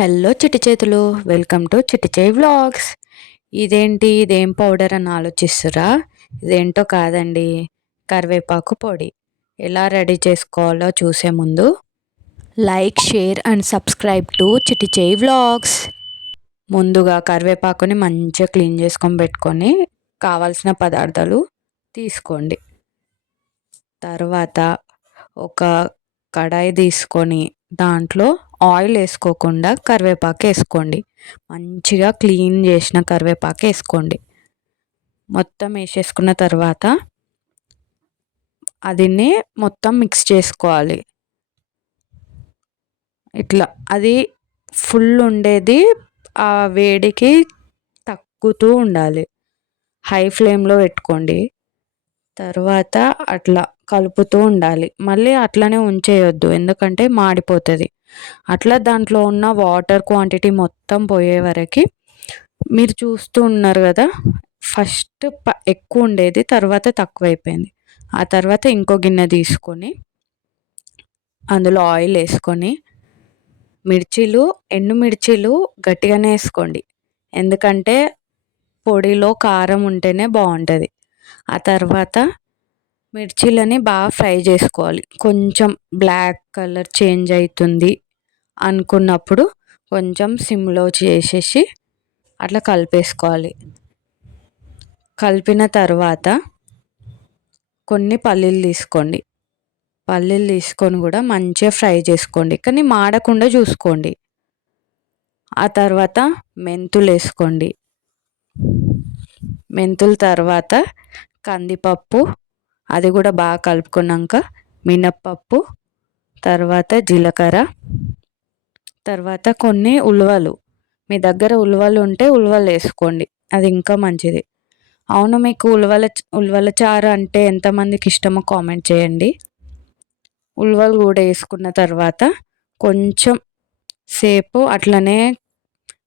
Hello చిట్టి చేతులు welcome to Chitti Cheyi vlogs. ఇదేంటి ఇదేం పౌడర్ అని ఆలోచిస్తురా? ఇదేంటో కాదండి కరివేపాకు పొడి. ఎలా రెడీ చేసుకోవాలో చూసే ముందు like share and subscribe to Chitti Cheyi vlogs. ముందుగా కరివేపాకుని మంచిగా క్లీన్ చేసుకొని పెట్టుకొని కావాల్సిన పదార్థాలు తీసుకోండి. తర్వాత ఒక కడాయి తీసుకొని దాంట్లో ఆయిల్ వేసుకోకుండా కరివేపాకు వేసుకోండి. మంచిగా క్లీన్ చేసిన కరివేపాకు వేసుకోండి. మొత్తం వేసేసుకున్న తర్వాత అదిని మొత్తం మిక్స్ చేసుకోవాలి. ఇట్లా అది ఫుల్ ఉండేది ఆ వేడికి తగ్గుతూ ఉండాలి. హై ఫ్లేమ్లో పెట్టుకోండి. తర్వాత అట్లా కలుపుతూ ఉండాలి. మళ్ళీ అట్లనే ఉంచేయొద్దు. ఎందుకంటే మాడిపోతుంది. అట్లా దాంట్లో ఉన్న వాటర్ క్వాంటిటీ మొత్తం పోయే వరకు మీరు చూస్తూ ఉన్నారు కదా ఫస్ట్ ప ఎక్కువ ఉండేది తర్వాత తక్కువైపోయింది. ఆ తర్వాత ఇంకో గిన్నె తీసుకొని అందులో ఆయిల్ వేసుకొని మిర్చీలు ఎండు మిర్చీలు గట్టిగానే వేసుకోండి. ఎందుకంటే పొడిలో కారం ఉంటేనే బాగుంటుంది. ఆ తర్వాత మిర్చీలని బాగా ఫ్రై చేసుకోవాలి. కొంచెం బ్లాక్ కలర్ చేంజ్ అవుతుంది అనుకున్నప్పుడు కొంచెం సిమ్లో చేసేసి అట్లా కలిపేసుకోవాలి. కలిపిన తర్వాత కొన్ని పల్లీలు తీసుకోండి. పల్లీలు తీసుకొని కూడా మంచిగా ఫ్రై చేసుకోండి. కానీ మాడకుండా చూసుకోండి. ఆ తర్వాత మెంతులు వేసుకోండి. మెంతుల తర్వాత కందిపప్పు అది కూడా బాగా కలుపుకున్నాక మినప్పప్పు తర్వాత జీలకర్ర తర్వాత కొన్ని ఉలవలు. మీ దగ్గర ఉలవలు ఉంటే ఉలవలు వేసుకోండి. అది ఇంకా మంచిది. అవును మీకు ఉలవల ఉలవల చారు అంటే ఎంతమందికి ఇష్టమో కామెంట్ చేయండి. ఉలవలు కూడా వేసుకున్న తర్వాత కొంచెం సేపు అట్లనే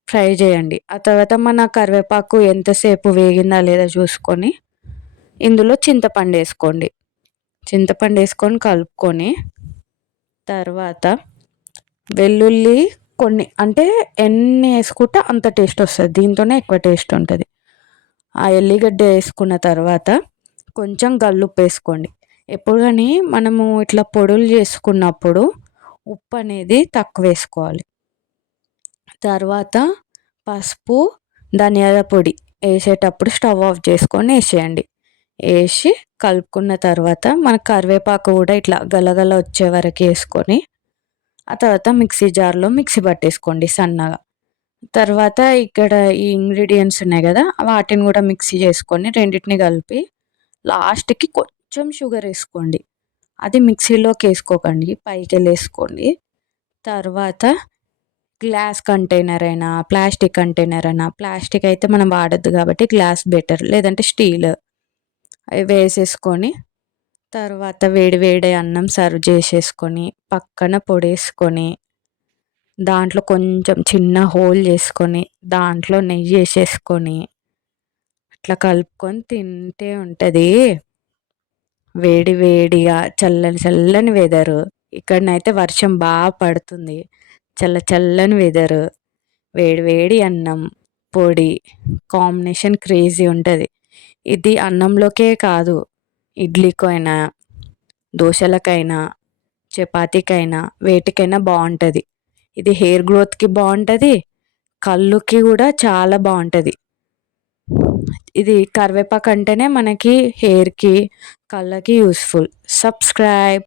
ఫ్రై చేయండి. ఆ తర్వాత మన కరివేపాకు ఎంతసేపు వేగిందా లేదా చూసుకొని ఇందులో చింతపండు వేసుకోండి. చింతపండు వేసుకొని కలుపుకొని తర్వాత వెల్లుల్లి కొన్ని అంటే ఎన్ని వేసుకుంటే అంత టేస్ట్ వస్తుంది. దీంతోనే ఎక్కువ టేస్ట్ ఉంటుంది. ఆ ఎల్లిగడ్డ వేసుకున్న తర్వాత కొంచెం గల్లుప్పు వేసుకోండి. ఎప్పుడు కానీ మనము ఇట్లా పొడులు చేసుకున్నప్పుడు ఉప్పు అనేది తక్కువ వేసుకోవాలి. తర్వాత పసుపు ధనియాల పొడి వేసేటప్పుడు స్టవ్ ఆఫ్ చేసుకొని వేసేయండి. వేసి కలుపుకున్న తర్వాత మన కరివేపాకు కూడా ఇట్లా గలగల వచ్చే వరకు వేసుకొని ఆ తర్వాత మిక్సీ జార్లో మిక్సీ పట్టేసుకోండి సన్నగా. తర్వాత ఇక్కడ ఈ ఇంగ్రీడియంట్స్ ఉన్నాయి కదా వాటిని కూడా మిక్సీ చేసుకొని రెండింటిని కలిపి లాస్ట్కి కొంచెం షుగర్ వేసుకోండి. అది మిక్సీలోకి వేసుకోకండి పైకి వేసుకోండి తర్వాత గ్లాస్ కంటైనర్ అయినా ప్లాస్టిక్ కంటైనర్ అయినా ప్లాస్టిక్ అయితే మనం వాడద్దు కాబట్టి గ్లాస్ బెటర్ లేదంటే స్టీల్. వేసేసుకొని తర్వాత వేడి వేడి అన్నం సర్వ్ చేసేసుకొని పక్కన పొడేసుకొని దాంట్లో కొంచెం చిన్న హోల్ చేసుకొని దాంట్లో నెయ్యి వేసేసుకొని అట్లా కలుపుకొని తింటే ఉంటుంది. వేడి వేడిగా చల్లని చల్లని వెదరు ఇక్కడనైతే వర్షం బాగా పడుతుంది. చల్ల చల్లని వెదరు వేడి వేడి అన్నం పొడి కాంబినేషన్ క్రేజీ ఉంటుంది. ఇది అన్నంలోకే కాదు. ఇడ్లీకైనా దోశలకైనా చపాతీకైనా వేటికైనా బాగుంటుంది ఇది హెయిర్ గ్రోత్కి బాగుంటుంది కళ్ళుకి కూడా చాలా బాగుంటుంది ఇది కరివేపాకు అంటేనే మనకి హెయిర్కి కళ్ళకి యూస్ఫుల్. సబ్స్క్రైబ్.